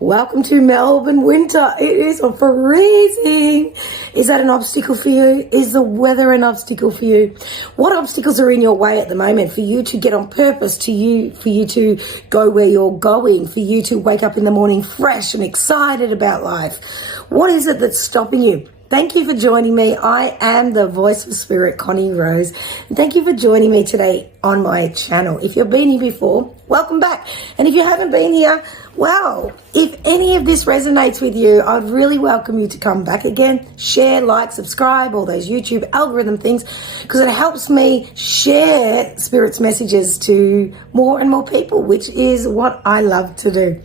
Welcome to Melbourne winter. It is freezing. Is that an obstacle for you? Is the weather an obstacle for you? What obstacles are in your way at the moment for you to get on purpose, for you to go where you're going, for you to wake up in the morning fresh and excited about life? What is it that's stopping you? Thank you for joining me. I am the voice of spirit, Connie Rose. And thank you for joining me today on my channel. If you've been here before, welcome back. And if you haven't been here, well, if any of this resonates with you, I'd really welcome you to come back again, share, like, subscribe, all those YouTube algorithm things, because it helps me share Spirit's messages to more and more people, which is what I love to do.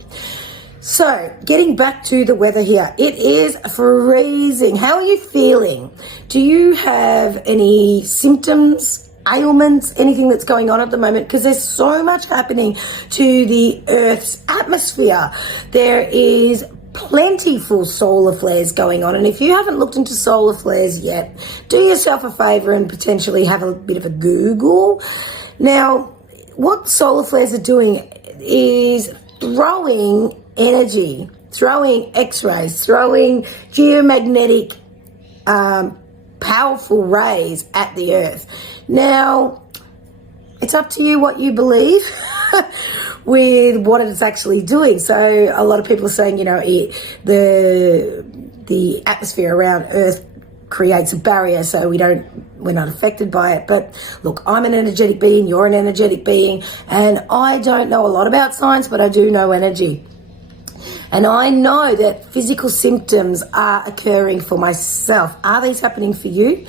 So, getting back to the weather here, it is freezing. How are you feeling? Do you have any symptoms, ailments, anything that's going on at the moment? Because there's so much happening to the Earth's atmosphere. There is plentiful solar flares going on. And if you haven't looked into solar flares yet, do yourself a favor and potentially have a bit of a Google. Now, what solar flares are doing is throwing energy, throwing x-rays, throwing geomagnetic powerful rays at the earth. Now, it's up to you what you believe with what it's actually doing. So a lot of people are saying, you know, the atmosphere around earth creates a barrier, so we're not affected by it. But look, I'm an energetic being, you're an energetic being, and I don't know a lot about science, but I do know energy. And I know that physical symptoms are occurring for myself. Are these happening for you?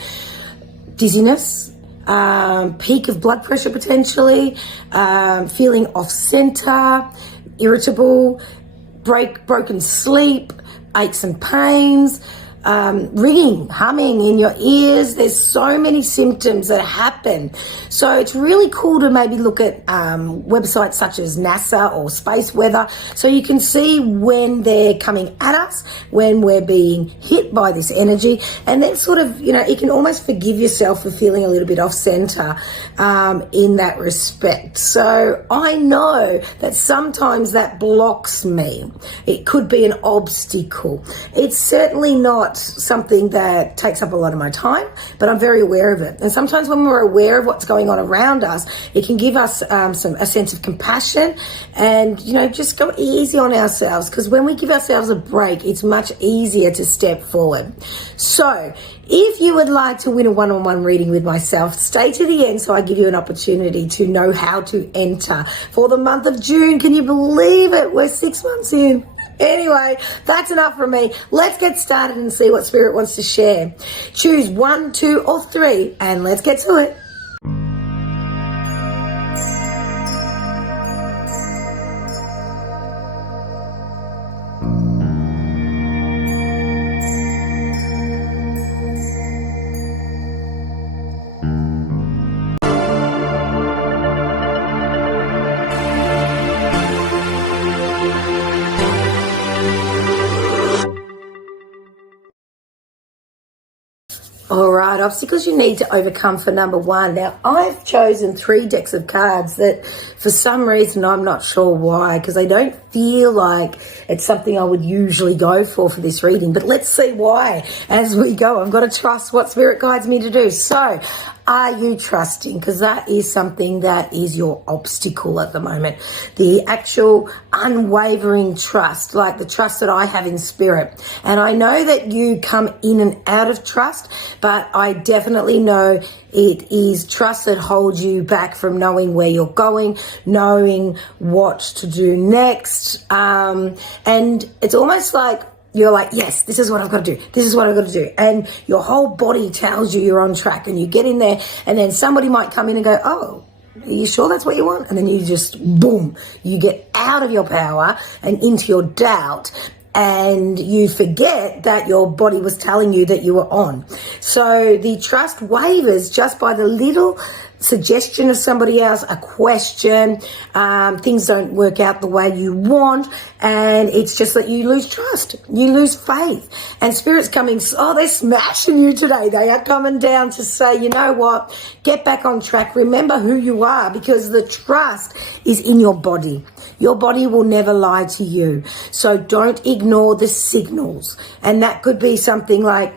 Dizziness, peak of blood pressure potentially, feeling off center, irritable, broken sleep, aches and pains, ringing, humming in your ears. There's so many symptoms that happen. So it's really cool to maybe look at websites such as NASA or Space Weather, so you can see when they're coming at us, when we're being hit by this energy, and then sort of, you know, you can almost forgive yourself for feeling a little bit off center in that respect. So I know that sometimes that blocks me. It could be an obstacle. It's certainly not something that takes up a lot of my time, but I'm very aware of it. And sometimes when we're aware of what's going on around us, it can give us a sense of compassion and, you know, just go easy on ourselves, because when we give ourselves a break, it's much easier to step forward. So if you would like to win a one-on-one reading with myself, stay to the end so I give you an opportunity to know how to enter for the month of June. Can you believe it? We're 6 months in. Anyway, that's enough from me. Let's get started and see what Spirit wants to share. Choose 1, 2, or 3, and let's get to it. All right, obstacles you need to overcome for number 1. Now, I've chosen 3 decks of cards that for some reason, I'm not sure why, because I don't feel like it's something I would usually go for this reading. But let's see why as we go. I've got to trust what Spirit guides me to do. So, are you trusting? Because that is something that is your obstacle at the moment. The actual unwavering trust, like the trust that I have in Spirit. And I know that you come in and out of trust, but I definitely know it is trust that holds you back from knowing where you're going, knowing what to do next. And it's almost like you're like, yes, this is what I've got to do. This is what I've got to do. And your whole body tells you you're on track, and you get in there, and then somebody might come in and go, oh, are you sure that's what you want? And then you just, boom, you get out of your power and into your doubt, and you forget that your body was telling you that you were on. So the trust wavers just by the little suggestion of somebody else, a question, things don't work out the way you want, and it's just that you lose trust, you lose faith, and Spirit's coming, they're smashing you today. They are coming down to say, you know what, get back on track, remember who you are, because the trust is in your body. Your body will never lie to you, so don't ignore the signals. And that could be something like,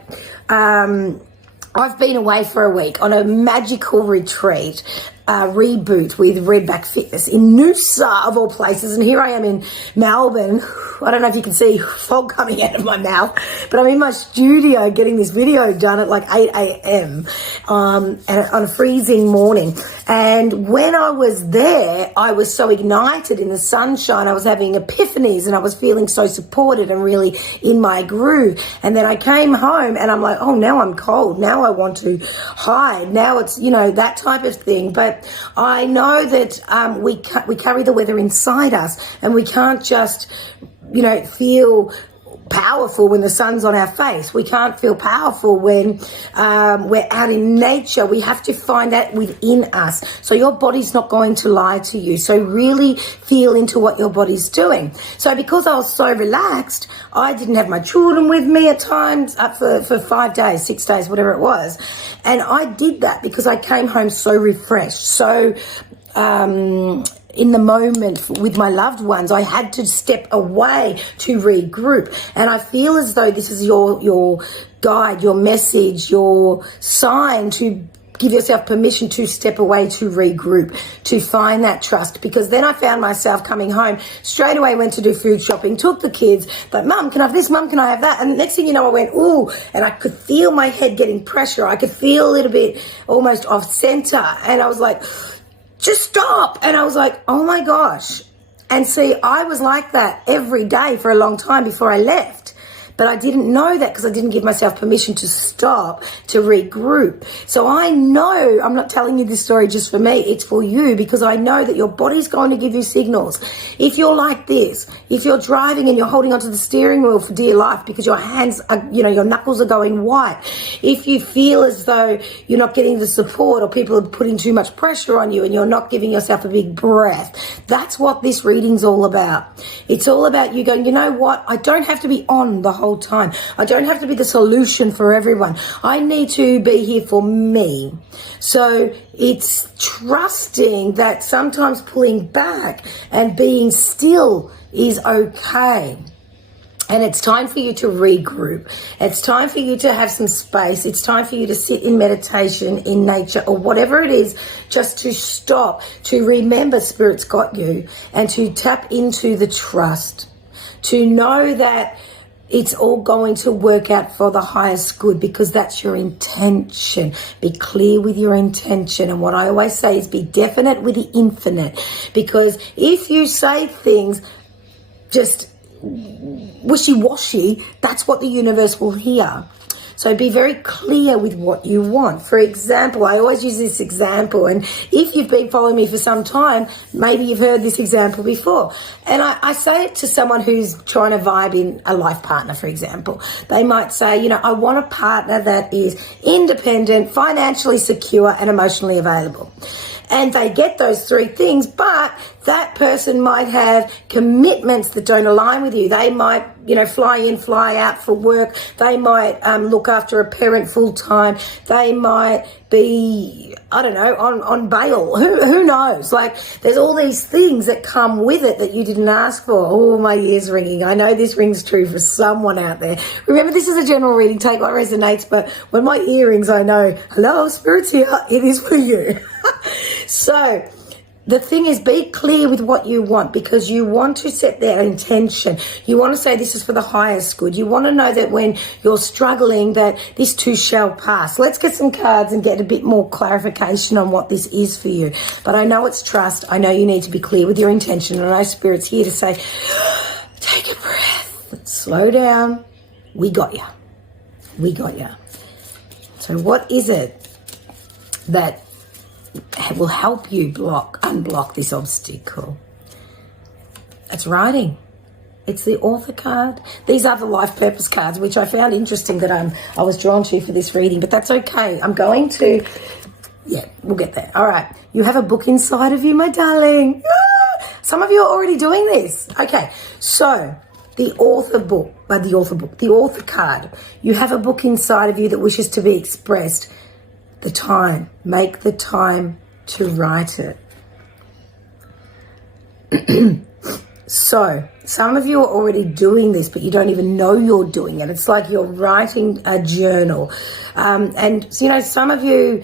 I've been away for a week on a magical retreat, reboot with Redback Fitness in Noosa of all places, and here I am in Melbourne. I don't know if you can see fog coming out of my mouth, but I'm in my studio getting this video done at like 8 a.m. On a freezing morning. And when I was there, I was so ignited in the sunshine. I was having epiphanies and I was feeling so supported and really in my groove. And then I came home and I'm like, oh, now I'm cold. Now I want to hide. Now it's, that type of thing. But I know that we carry the weather inside us, and we can't just, feel powerful when the sun's on our face. We can't feel powerful when we're out in nature. We have to find that within us. So your body's not going to lie to you. So really feel into what your body's doing. So because I was so relaxed, I didn't have my children with me at times, up for 5 days, 6 days, whatever it was. And I did that because I came home so refreshed, so in the moment with my loved ones. I had to step away to regroup. And I feel as though this is your guide, your message, your sign to give yourself permission to step away, to regroup, to find that trust. Because then I found myself coming home, straight away went to do food shopping, took the kids, like, Mum, can I have this? Mum, can I have that? And next thing you know, I went, ooh, and I could feel my head getting pressure. I could feel a little bit almost off center. And I was like, just stop. And I was like, oh my gosh. And see, I was like that every day for a long time before I left. But I didn't know that because I didn't give myself permission to stop, to regroup. So I know, I'm not telling you this story just for me, it's for you, because I know that your body's going to give you signals. If you're like this, if you're driving and you're holding onto the steering wheel for dear life because your hands are, your knuckles are going white, if you feel as though you're not getting the support or people are putting too much pressure on you and you're not giving yourself a big breath, that's what this reading's all about. It's all about you going, you know what, I don't have to be on the whole time. I don't have to be the solution for everyone. I need to be here for me. So it's trusting that sometimes pulling back and being still is okay. And it's time for you to regroup. It's time for you to have some space. It's time for you to sit in meditation, in nature, or whatever it is, just to stop, to remember Spirit's got you, and to tap into the trust, to know that it's all going to work out for the highest good, because that's your intention. Be clear with your intention. And what I always say is be definite with the infinite, because if you say things just wishy-washy, that's what the universe will hear. So be very clear with what you want. For example, I always use this example, and if you've been following me for some time, maybe you've heard this example before. And I say it to someone who's trying to vibe in a life partner, for example. They might say, I want a partner that is independent, financially secure, and emotionally available. And they get those three things, but that person might have commitments that don't align with you. They might, fly in, fly out for work. They might look after a parent full time. They might be, on bail. Who knows? Like, there's all these things that come with it that you didn't ask for. Oh, my ear's ringing. I know this rings true for someone out there. Remember, this is a general reading. Take what resonates. But when my ear rings, I know, hello, Spirit's here. It is for you. So the thing is, be clear with what you want, because you want to set that intention. You want to say this is for the highest good. You want to know that when you're struggling, that this too shall pass. Let's get some cards and get a bit more clarification on what this is for you. But I know it's trust. I know you need to be clear with your intention. And I know Spirit's here to say, take a breath, slow down. We got you. We got you. So what is it that will help you unblock this obstacle? It's writing. It's the author card. These are the life purpose cards, which I found interesting that I was drawn to for this reading, but that's okay. I'm going to Yeah, we'll get there. All right. You have a book inside of you, my darling. Ah, some of you are already doing this. Okay. So the author card. You have a book inside of you that wishes to be expressed. The time. Make the time to write it. So some of you are already doing this, but you don't even know you're doing it. It's like you're writing a journal. And, some of you,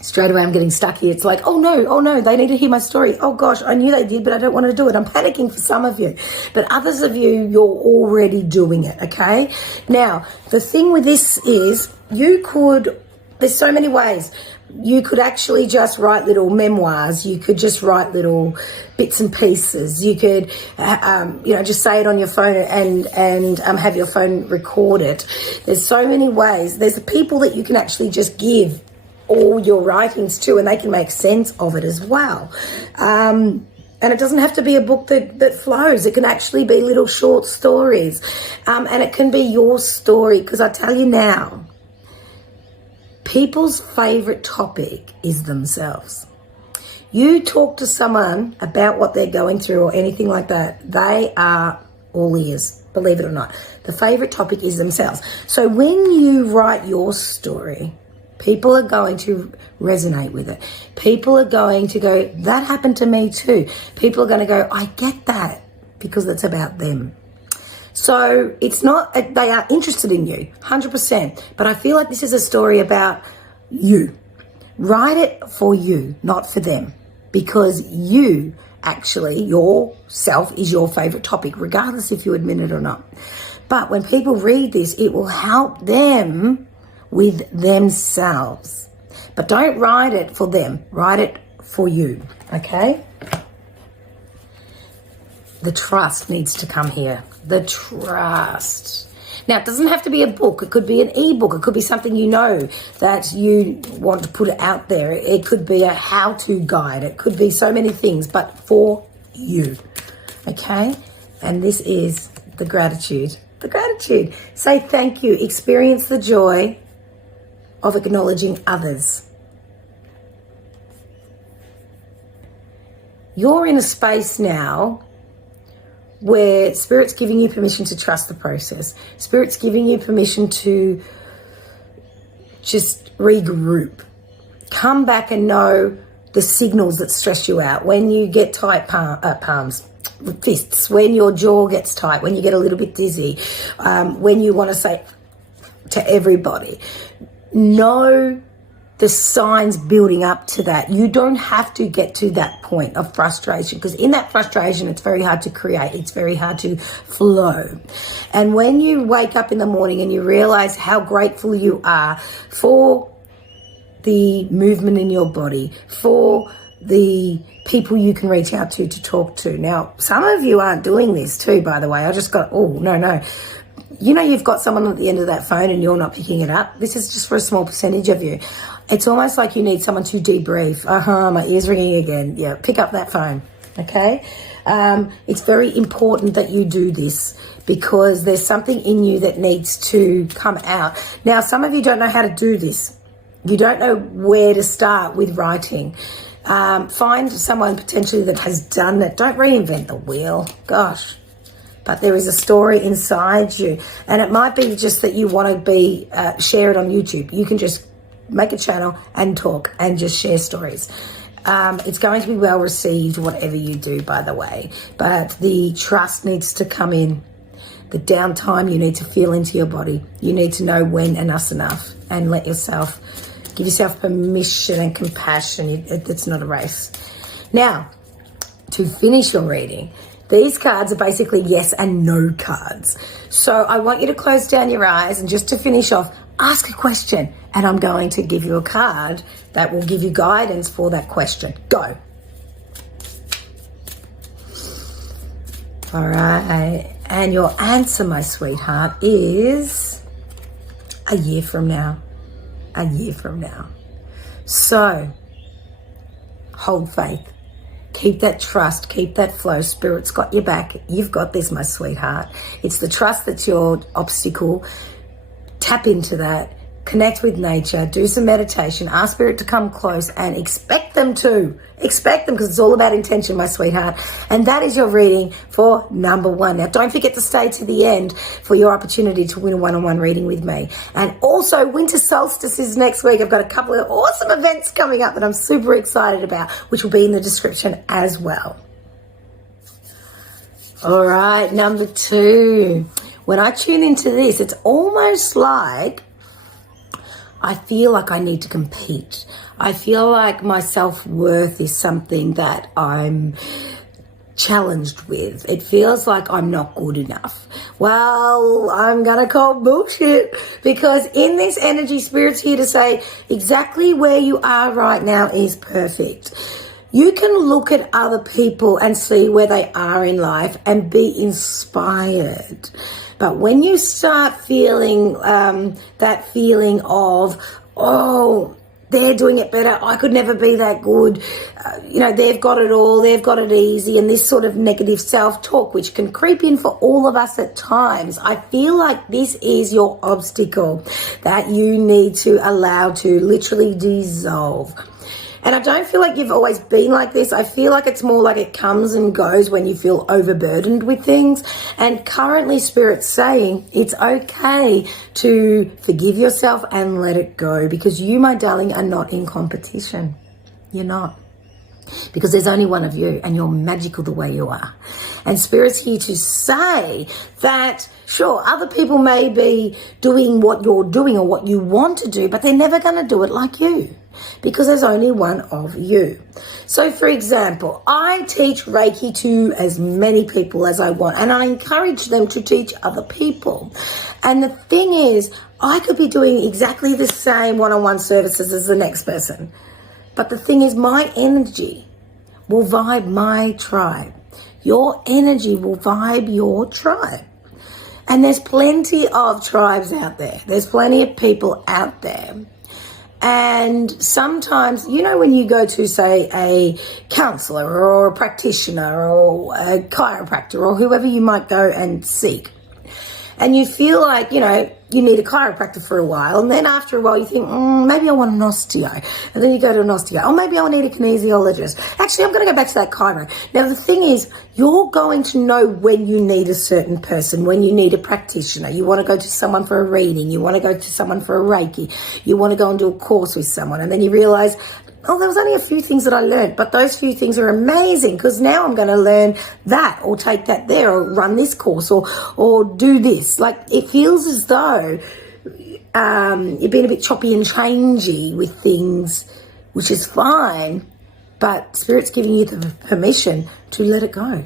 straight away I'm getting stuck here. It's like, oh no, they need to hear my story. Oh gosh, I knew they did, but I don't want to do it. I'm panicking for some of you. But others of you, you're already doing it, okay? Now, the thing with this is there's so many ways. You could actually just write little memoirs. You could just write little bits and pieces. You could, just say it on your phone and have your phone record it. There's so many ways. There's people that you can actually just give all your writings to, and they can make sense of it as well. And it doesn't have to be a book that flows. It can actually be little short stories. And it can be your story, because I tell you now, people's favorite topic is themselves. You talk to someone about what they're going through or anything like that, they are all ears, believe it or not. The favorite topic is themselves. So when you write your story, people are going to resonate with it. People are going to go, that happened to me too. People are going to go, I get that, because it's about them. So it's not, they are interested in you, 100%. But I feel like this is a story about you. Write it for you, not for them. Because you, actually, yourself is your favorite topic, regardless if you admit it or not. But when people read this, it will help them with themselves. But don't write it for them. Write it for you, okay? The trust needs to come here. The trust. Now, it doesn't have to be a book. It could be an ebook. It could be something that you want to put out there. It could be a how-to guide. It could be so many things, but for you, okay? And this is the gratitude. The gratitude. Say thank you. Experience the joy of acknowledging others. You're in a space now where Spirit's giving you permission to trust the process. Spirit's giving you permission to just regroup. Come back and know the signals that stress you out. When you get tight fists, when your jaw gets tight, when you get a little bit dizzy, when you want to say to everybody, know the signs building up to that. You don't have to get to that point of frustration, because in that frustration, it's very hard to create. It's very hard to flow. And when you wake up in the morning and you realize how grateful you are for the movement in your body, for the people you can reach out to talk to. Now, some of you aren't doing this too, by the way. I just got, no. You've got someone at the end of that phone and you're not picking it up. This is just for a small percentage of you. It's almost like you need someone to debrief. My ear's ringing again. Yeah, pick up that phone, okay? It's very important that you do this, because there's something in you that needs to come out. Now, some of you don't know how to do this. You don't know where to start with writing. Find someone potentially that has done it. Don't reinvent the wheel. Gosh. But there is a story inside you. And it might be just that you want to share it on YouTube. You can just make a channel and talk and just share stories. It's going to be well received, whatever you do, by the way. But the trust needs to come in. The downtime, you need to feel into your body. You need to know when enough's enough, and give yourself permission and compassion. It's not a race. Now, to finish your reading, these cards are basically yes and no cards. So I want you to close down your eyes, and just to finish off, ask a question, and I'm going to give you a card that will give you guidance for that question. Go. All right. And your answer, my sweetheart, is a year from now. A year from now. So hold faith. Keep that trust, keep that flow. Spirit's got your back. You've got this, my sweetheart. It's the trust that's your obstacle. Tap into that. connect with nature, do some meditation, ask spirit to come close, and expect them because it's all about intention, my sweetheart. And that is your reading for number 1. Now, don't forget to stay to the end for your opportunity to win a one-on-one reading with me. And also, winter solstice is next week. I've got a couple of awesome events coming up that I'm super excited about, which will be in the description as well. All right, number 2. When I tune into this, it's almost like I feel like I need to compete. I feel like my self-worth is something that I'm challenged with. It feels like I'm not good enough. Well, I'm gonna call bullshit, because in this energy, Spirit's here to say exactly where you are right now is perfect. You can look at other people and see where they are in life and be inspired. But when you start feeling that feeling of, oh, they're doing it better, I could never be that good, they've got it all, they've got it easy, and this sort of negative self-talk, which can creep in for all of us at times, I feel like this is your obstacle that you need to allow to literally dissolve. And I don't feel like you've always been like this. I feel like it's more like it comes and goes when you feel overburdened with things. And currently, Spirit's saying it's okay to forgive yourself and let it go, because you, my darling, are not in competition. You're not. Because there's only one of you, and you're magical the way you are. And Spirit's here to say that, sure, other people may be doing what you're doing or what you want to do, but they're never going to do it like you, because there's only one of you. So, for example, I teach Reiki to as many people as I want, and I encourage them to teach other people. And the thing is, I could be doing exactly the same one-on-one services as the next person. But the thing is, my energy will vibe my tribe. Your energy will vibe your tribe. And there's plenty of tribes out there. There's plenty of people out there. And sometimes, when you go to, say, a counselor or a practitioner or a chiropractor or whoever you might go and seek, and you feel like, you need a chiropractor for a while, and then after a while you think, maybe I want an osteo, and then you go to an osteo, or maybe I need a kinesiologist. Actually, I'm going to go back to that chiro. Now, the thing is, you're going to know when you need a certain person, when you need a practitioner. You want to go to someone for a reading, you want to go to someone for a Reiki, you want to go and do a course with someone, and then you realize, oh, there was only a few things that I learned, but those few things are amazing, because now I'm going to learn that, or take that there, or run this course, or do this. Like, it feels as though you're being a bit choppy and changey with things, which is fine, but Spirit's giving you the permission to let it go,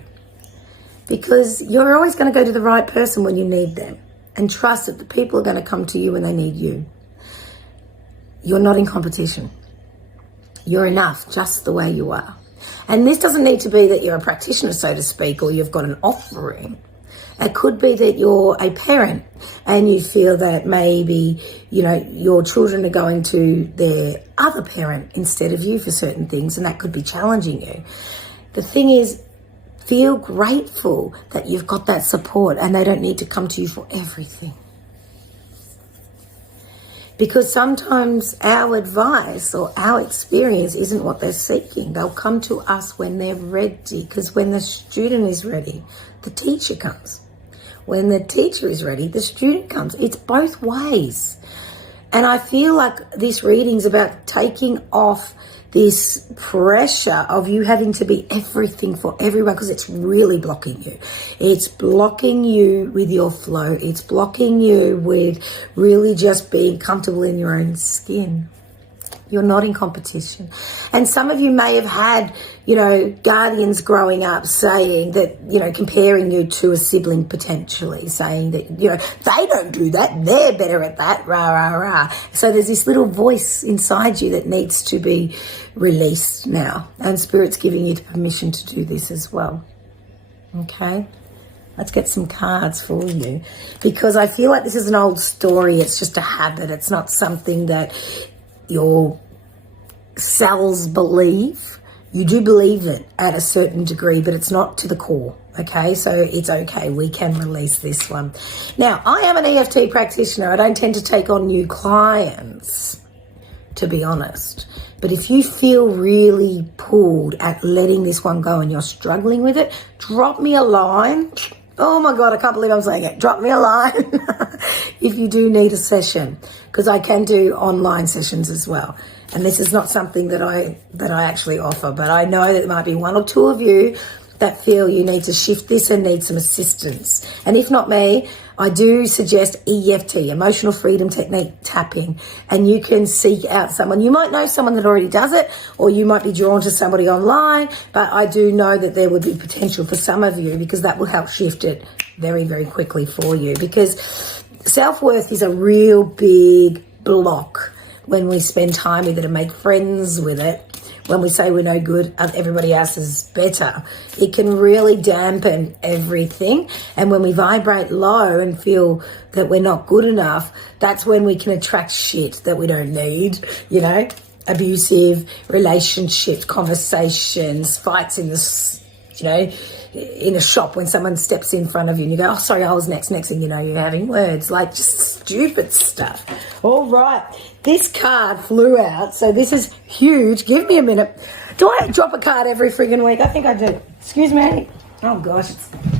because you're always going to go to the right person when you need them, and trust that the people are going to come to you when they need you. You're not in competition. You're enough just the way you are. And this doesn't need to be that you're a practitioner, so to speak, or you've got an offering. It could be that you're a parent and you feel that maybe, your children are going to their other parent instead of you for certain things, and that could be challenging you. The thing is, feel grateful that you've got that support and they don't need to come to you for everything. Because sometimes our advice or our experience isn't what they're seeking. They'll come to us when they're ready, because when the student is ready, the teacher comes. When the teacher is ready, the student comes. It's both ways. And I feel like this reading's about taking off this pressure of you having to be everything for everyone, because it's really blocking you. It's blocking you with your flow. It's blocking you with really just being comfortable in your own skin. You're not in competition. And some of you may have had, guardians growing up saying that, comparing you to a sibling potentially, saying that, they don't do that, they're better at that, rah, rah, rah. So there's this little voice inside you that needs to be released now. And Spirit's giving you the permission to do this as well. Okay? Let's get some cards for you. Because I feel like this is an old story. It's just a habit. It's not something that your cells believe. You do believe it at a certain degree, but it's not to the core. Okay, so it's okay. We can release this one. Now, I am an EFT practitioner. I don't tend to take on new clients, to be honest. But if you feel really pulled at letting this one go and you're struggling with it, drop me a line. Oh my God, I can't believe I'm saying it. Drop me a line if you do need a session, because I can do online sessions as well. And this is not something that I actually offer, but I know that there might be one or two of you that feel you need to shift this and need some assistance. And if not me, I do suggest EFT, Emotional Freedom Technique tapping, and you can seek out someone. You might know someone that already does it, or you might be drawn to somebody online, but I do know that there would be potential for some of you, because that will help shift it very, very quickly for you, because self-worth is a real big block when we spend time with it and make friends with it. When we say we're no good, everybody else is better. It can really dampen everything. And when we vibrate low and feel that we're not good enough, that's when we can attract shit that we don't need, you know, abusive relationships, conversations, fights in the, you know, in a shop when someone steps in front of you and you go, oh, sorry, I was next. Next thing you know, you're having words, like just stupid stuff. All right. This card flew out, so this is huge. Give me a minute. Do I drop a card every friggin' week? I think I do. Excuse me. Oh, gosh.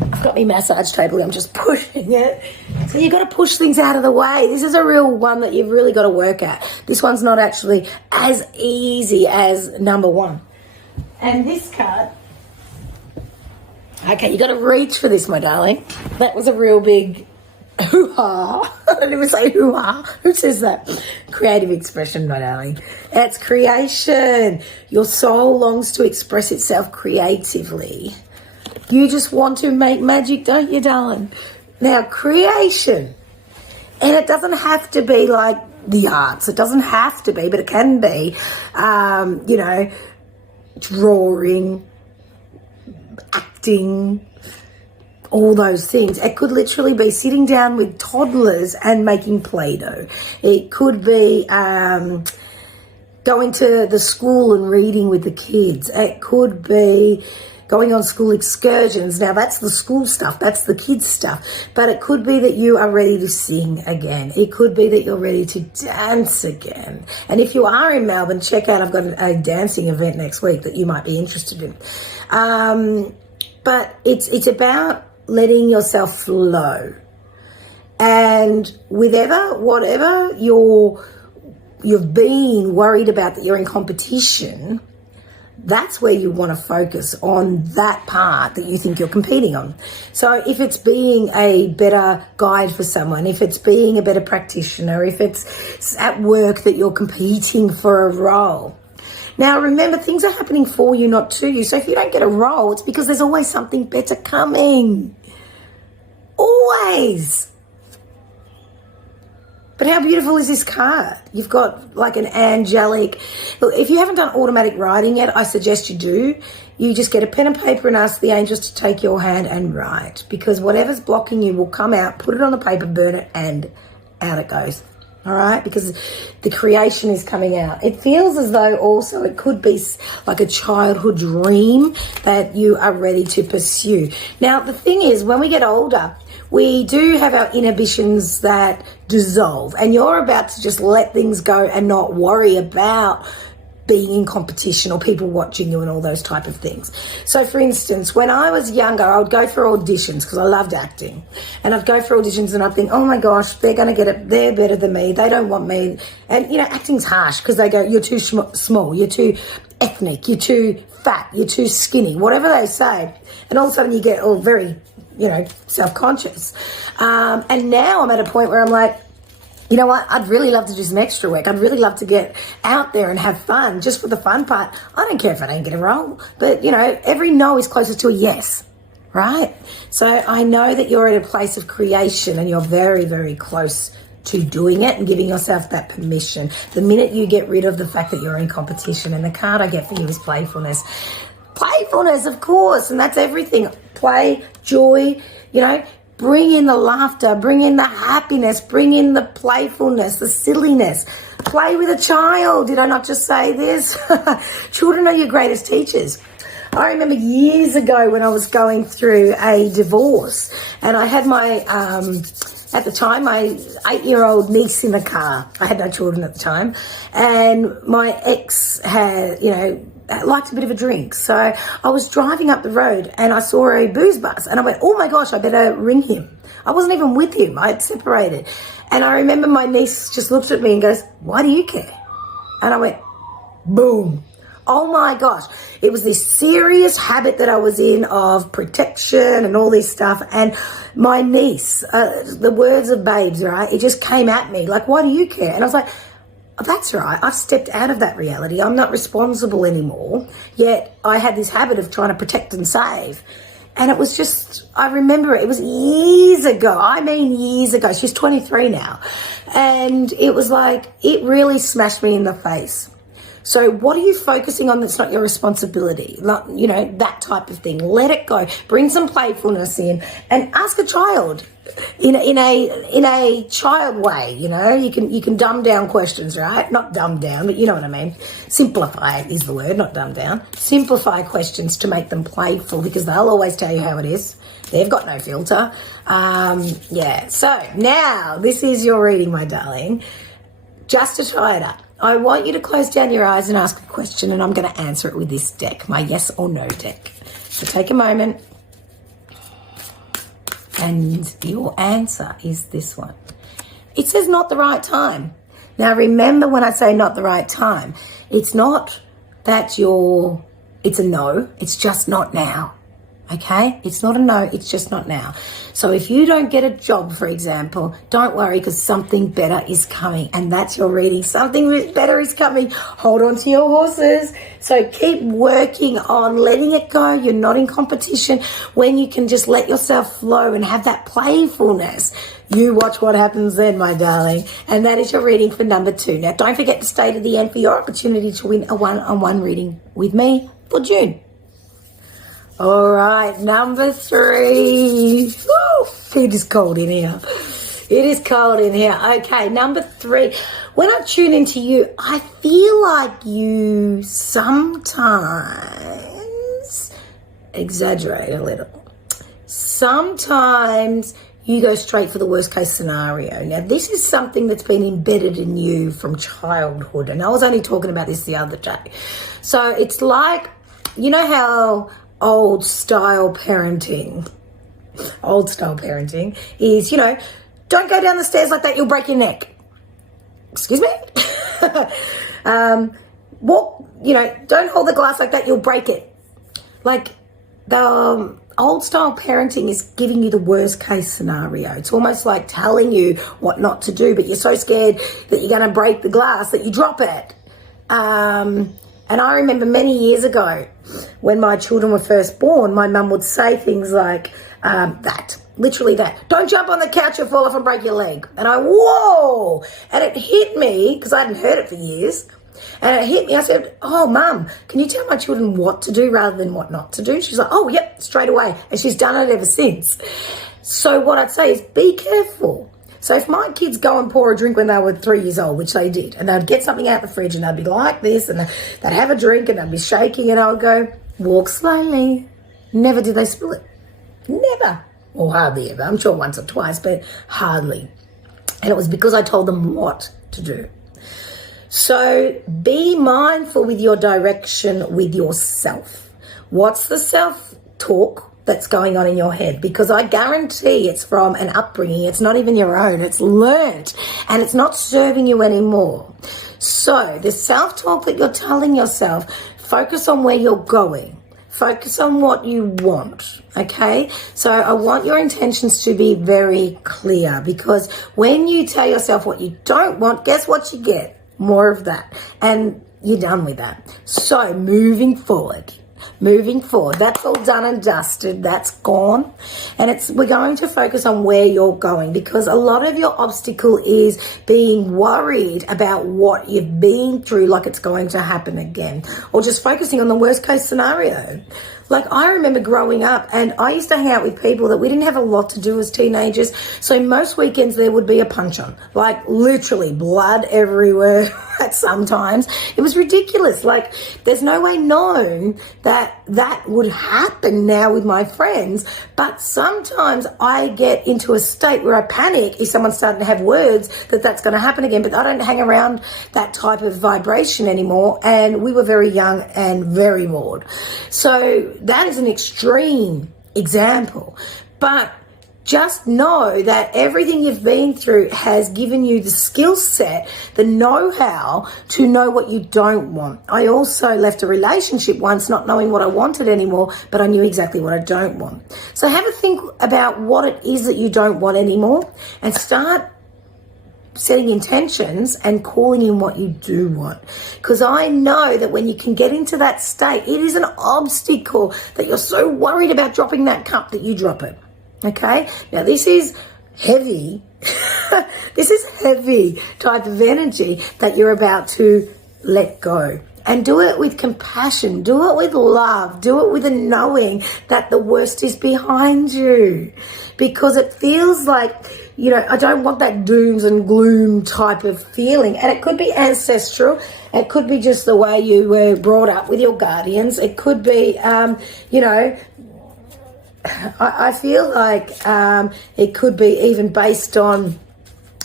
I've got my massage table. I'm just pushing it. So you've got to push things out of the way. This is a real one that you've really got to work at. This one's not actually as easy as number one. And this card... Okay, you got to reach for this, my darling. That was a real big hoo-ha. I don't even say hoo-ha. Who says that? Creative expression, my darling. It's creation. Your soul longs to express itself creatively. You just want to make magic, don't you, darling? Now, creation. And it doesn't have to be like the arts. It doesn't have to be, but it can be, you know, drawing, acting, all those things. It could literally be sitting down with toddlers and making Play-Doh. It could be going to the school and reading with the kids. It could be going on school excursions. Now, that's the school stuff. That's the kids stuff. But it could be that you are ready to sing again. It could be that you're ready to dance again. And if you are in Melbourne, check out, I've got a dancing event next week that you might be interested in. But it's about letting yourself flow. And whatever you've been worried about that you're in competition, that's where you want to focus on that part that you think you're competing on. So if it's being a better guide for someone, if it's being a better practitioner, if it's at work that you're competing for a role. Now, remember, things are happening for you, not to you. So if you don't get a role, it's because there's always something better coming. Always. But how beautiful is this card? You've got like an angelic... Look, if you haven't done automatic writing yet, I suggest you do. You just get a pen and paper and ask the angels to take your hand and write. Because whatever's blocking you will come out, put it on the paper, burn it, and out it goes. All right? Because the creation is coming out. It feels as though also it could be like a childhood dream that you are ready to pursue. Now, the thing is, when we get older, we do have our inhibitions that dissolve, and you're about to just let things go and not worry about being in competition or people watching you and all those type of things. So, for instance, when I was younger, I would go for auditions because I loved acting. And I'd go for auditions and I'd think, oh my gosh, they're going to get it. They're better than me. They don't want me. And, you know, acting's harsh because they go, you're too small, you're too ethnic, you're too fat, you're too skinny, whatever they say. And all of a sudden you get all very, you know, self-conscious. And now I'm at a point where I'm like, you know what, I'd really love to do some extra work. I'd really love to get out there and have fun, just for the fun part. I don't care if I don't get a role, but, you know, every no is closer to a yes, right? So I know that you're at a place of creation and you're very, very close to doing it and giving yourself that permission. The minute you get rid of the fact that you're in competition, and the card I get for you is playfulness. Playfulness, of course, and that's everything. Play, joy, you know, Bring in the laughter, bring in the happiness, bring in the playfulness, the silliness. Play with a child. Did I not just say this? Children are your greatest teachers. I remember years ago when I was going through a divorce, and I had my, at the time, my 8-year-old niece in the car. I had no children at the time. And my ex had, liked a bit of a drink. So I was driving up the road and I saw a booze bus and I went, oh my gosh, I better ring him. I wasn't even with him. I had separated. And I remember my niece just looked at me and goes, why do you care? And I went, boom. Oh my gosh. It was this serious habit that I was in of protection and all this stuff. And my niece, the words of babes, right? It just came at me like, why do you care? And I was like, oh, that's right. I've stepped out of that reality. I'm not responsible anymore. Yet I had this habit of trying to protect and save. And it was just, I remember it was years ago. I mean, years ago. She's 23 now. And it was like, it really smashed me in the face. So what are you focusing on that's not your responsibility? That type of thing. Let it go. Bring some playfulness in and ask a child in a child way. You can dumb down questions, right? Not dumb down, but you know what I mean. Simplify is the word, not dumb down. Simplify questions to make them playful because they'll always tell you how it is. They've got no filter. So now this is your reading, my darling. Just to try it out. I want you to close down your eyes and ask a question, and I'm going to answer it with this deck, my yes or no deck. So take a moment, and your answer is this one. It says not the right time. Now remember when I say not the right time, it's not that it's a no, it's just not now. Okay? It's not a no, it's just not now. So if you don't get a job, for example, don't worry because something better is coming. And that's your reading. Something better is coming. Hold on to your horses. So keep working on letting it go. You're not in competition. When you can just let yourself flow and have that playfulness, you watch what happens then, my darling. And that is your reading for number 2. Now, don't forget to stay to the end for your opportunity to win a one-on-one reading with me for June. All right, number 3. Woo, it is cold in here. It is cold in here. Okay, number 3. When I tune into you, I feel like you sometimes exaggerate a little. Sometimes you go straight for the worst case scenario. Now, this is something that's been embedded in you from childhood. And I was only talking about this the other day. So it's like, you know how old style parenting is, don't go down the stairs like that, you'll break your neck. Excuse me? Walk, don't hold the glass like that, you'll break it. Like the old style parenting is giving you the worst case scenario. It's almost like telling you what not to do, but you're so scared that you're going to break the glass that you drop it. And I remember many years ago when my children were first born, my mum would say things like literally that. Don't jump on the couch, you'll fall off and break your leg. And whoa! And it hit me, because I hadn't heard it for years. And it hit me. I said, oh, Mum, can you tell my children what to do rather than what not to do? She's like, oh, yep, straight away. And she's done it ever since. So what I'd say is be careful. So if my kids go and pour a drink when they were 3 years old, which they did, and they'd get something out of the fridge and they'd be like this, and they'd have a drink and they'd be shaking, and I would go, walk slowly. Never did they spill it. Never. Or hardly ever. I'm sure once or twice, but hardly. And it was because I told them what to do. So be mindful with your direction with yourself. What's the self-talk that's going on in your head? Because I guarantee it's from an upbringing. It's not even your own. It's learnt and it's not serving you anymore. So the self-talk that you're telling yourself, focus on where you're going. Focus on what you want, okay? So I want your intentions to be very clear, because when you tell yourself what you don't want, guess what you get? More of that. And you're done with that. So moving forward, that's all done and dusted. That's gone. And we're going to focus on where you're going, because a lot of your obstacle is being worried about what you've been through, like it's going to happen again, or just focusing on the worst case scenario. Like, I remember growing up, and I used to hang out with people that we didn't have a lot to do as teenagers. So most weekends there would be a punch-on, like literally blood everywhere at sometimes. It was ridiculous. Like, there's no way known that that would happen now with my friends. But sometimes I get into a state where I panic if someone's starting to have words that that's going to happen again. But I don't hang around that type of vibration anymore. And we were very young and very bored. So that is an extreme example. But just know that everything you've been through has given you the skill set, the know-how to know what you don't want. I also left a relationship once not knowing what I wanted anymore, but I knew exactly what I don't want. So have a think about what it is that you don't want anymore and start setting intentions and calling in what you do want. Because I know that when you can get into that state, it is an obstacle that you're so worried about dropping that cup that you drop it. Okay, now this is heavy. This is heavy type of energy that you're about to let go. And do it with compassion, do it with love, do it with a knowing that the worst is behind you. Because it feels like, you know, I don't want that dooms and gloom type of feeling. And it could be ancestral. It could be just the way you were brought up with your guardians. It could be, you know, I feel like it could be even based on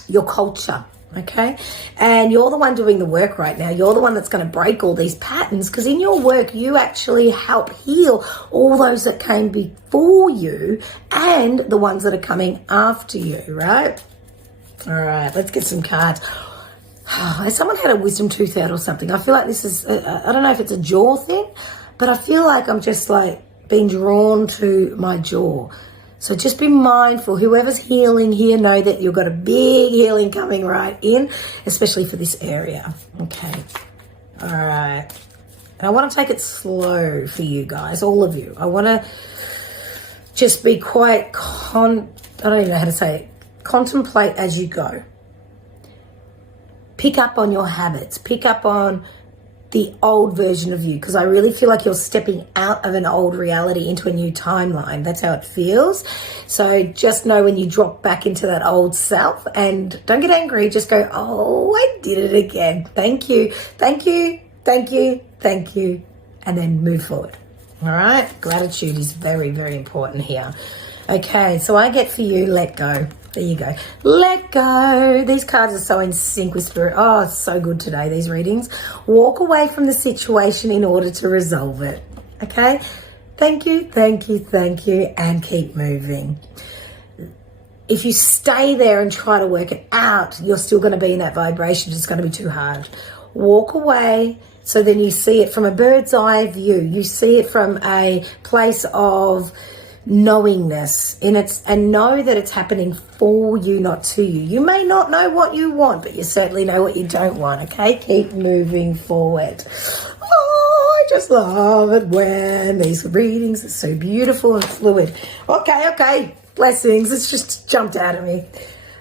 your culture, okay? And you're the one doing the work right now. You're the one that's going to break all these patterns, because in your work, you actually help heal all those that came before you and the ones that are coming after you, right? All right, let's get some cards. Has someone had a wisdom tooth out or something? I feel like this is, I don't know if it's a jaw thing, but I feel like I'm just like, being drawn to my jaw. So just be mindful. Whoever's healing here, know that you've got a big healing coming right in, especially for this area. Okay. All right. And I want to take it slow for you guys, all of you. I want to just be quite, I don't even know how to say it. Contemplate as you go. Pick up on your habits. Pick up on the old version of you, because I really feel like you're stepping out of an old reality into a new timeline. That's how it feels. So just know when you drop back into that old self, and don't get angry, just go, oh, I did it again. Thank you, thank you, thank you, thank you, and then move forward. All right, gratitude is very, very important here. Okay, so I get for you, let go. There you go. Let go. These cards are so in sync with spirit. Oh, it's so good today, these readings. Walk away from the situation in order to resolve it. Okay? Thank you, thank you, thank you, and keep moving. If you stay there and try to work it out, you're still going to be in that vibration. It's going to be too hard. Walk away. So then you see it from a bird's eye view. You see it from a place of knowingness in it, and know that it's happening for you, not to you. You may not know what you want, but you certainly know what you don't want. Okay, keep moving forward. Oh, I just love it when these readings are so beautiful and fluid. Okay, blessings. It's just jumped out at me.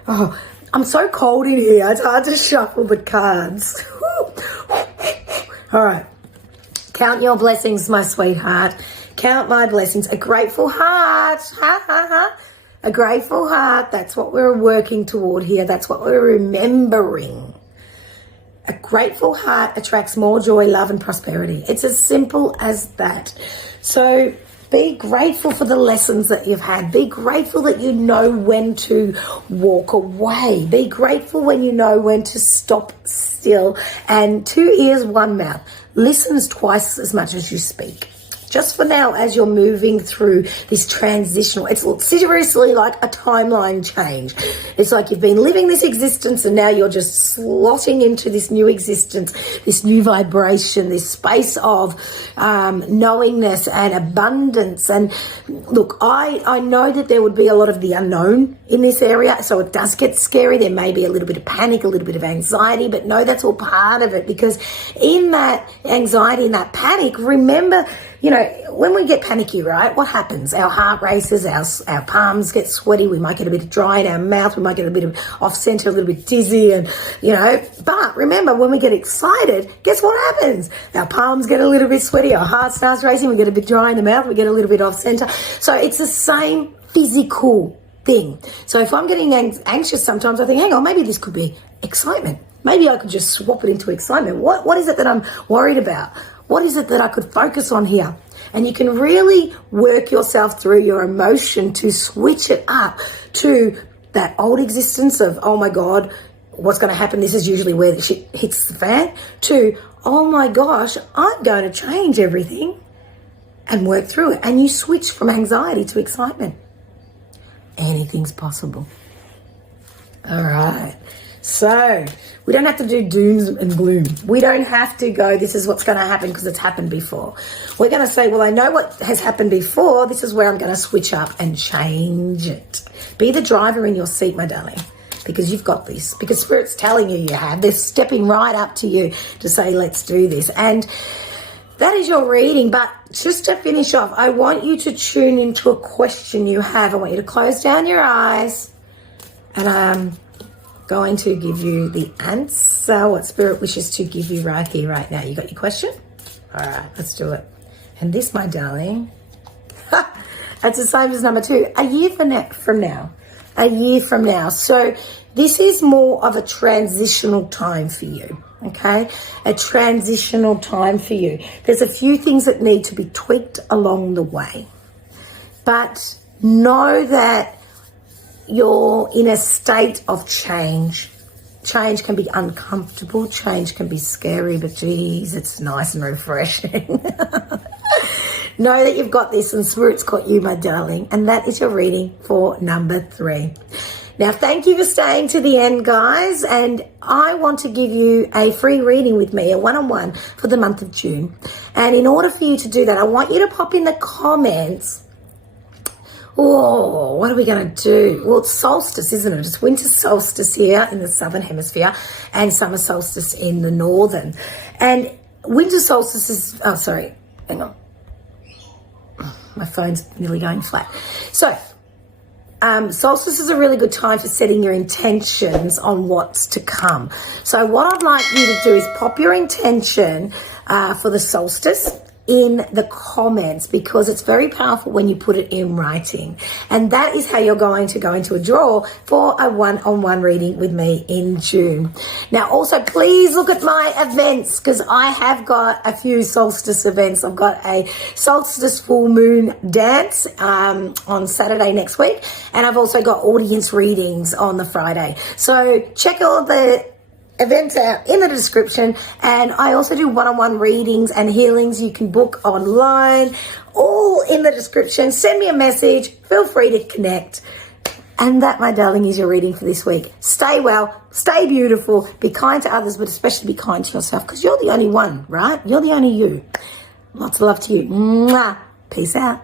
Oh, I'm so cold in here. It's hard to shuffle the cards. All right, count your blessings, my sweetheart. Count my blessings. A grateful heart. Ha, ha, ha. A grateful heart. That's what we're working toward here. That's what we're remembering. A grateful heart attracts more joy, love, and prosperity. It's as simple as that. So be grateful for the lessons that you've had. Be grateful that you know when to walk away. Be grateful when you know when to stop still. And 2 ears, 1 mouth. Listens twice as much as you speak. Just for now, as you're moving through this transitional, it's seriously like a timeline change. It's like you've been living this existence and now you're just slotting into this new existence, this new vibration, this space of knowingness and abundance. And look, I know that there would be a lot of the unknown in this area, so it does get scary. There may be a little bit of panic, a little bit of anxiety, but no, that's all part of it, because in that anxiety, in that panic, remember you know, when we get panicky, right, what happens? Our heart races, our palms get sweaty, we might get a bit dry in our mouth, we might get a bit of off center, a little bit dizzy, and, you know, but remember, when we get excited, guess what happens? Our palms get a little bit sweaty, our heart starts racing, we get a bit dry in the mouth, we get a little bit off center. So it's the same physical thing. So if I'm getting anxious sometimes, I think, hang on, maybe this could be excitement. Maybe I could just swap it into excitement. What is it that I'm worried about? What is it that I could focus on here? And you can really work yourself through your emotion to switch it up to that old existence of, oh my God, what's going to happen? This is usually where the shit hits the fan, to, oh my gosh, I'm going to change everything and work through it. And you switch from anxiety to excitement. Anything's possible. All right. So we don't have to do dooms and gloom. We don't have to go, this is what's going to happen because it's happened before. We're going to say, well, I know what has happened before. This is where I'm going to switch up and change it. Be the driver in your seat, my darling, because you've got this. Because Spirit's telling you you have. They're stepping right up to you to say, let's do this. And that is your reading. But just to finish off, I want you to tune into a question you have. I want you to close down your eyes, and I'm going to give you the answer, what Spirit wishes to give you right here, right now. You got your question? All right, let's do it. And this, my darling, that's the same as number 2. A year from now. A year from now. So this is more of a transitional time for you. Okay, a transitional time for you. There's a few things that need to be tweaked along the way, but know that you're in a state of change. Change can be uncomfortable, change can be scary, but geez, it's nice and refreshing. Know that you've got this, and Spirit's got you, my darling, and that is your reading for number 3. Now, thank you for staying to the end, guys, and I want to give you a free reading with me, a one-on-one for the month of June. And in order for you to do that, I want you to pop in the comments, oh, what are we going to do? Well, it's solstice, isn't it? It's winter solstice here in the southern hemisphere and summer solstice in the northern. And winter solstice is, oh, sorry, hang on. My phone's nearly going flat. So, solstice is a really good time for setting your intentions on what's to come. So what I'd like you to do is pop your intention for the solstice in the comments, because it's very powerful when you put it in writing. And that is how you're going to go into a draw for a one-on-one reading with me in June. Now, also, please look at my events, because I have got a few solstice events. I've got a solstice full moon dance on Saturday next week, and I've also got audience readings on the Friday. So check all the events out in the description, and I also do one-on-one readings and healings you can book online, all in the description. Send me a message, feel free to connect. And that, my darling, is your reading for this week. Stay well, stay beautiful, be kind to others, but especially be kind to yourself, because you're the only one, right? You're the only you. Lots of love to you. Mwah. Peace out.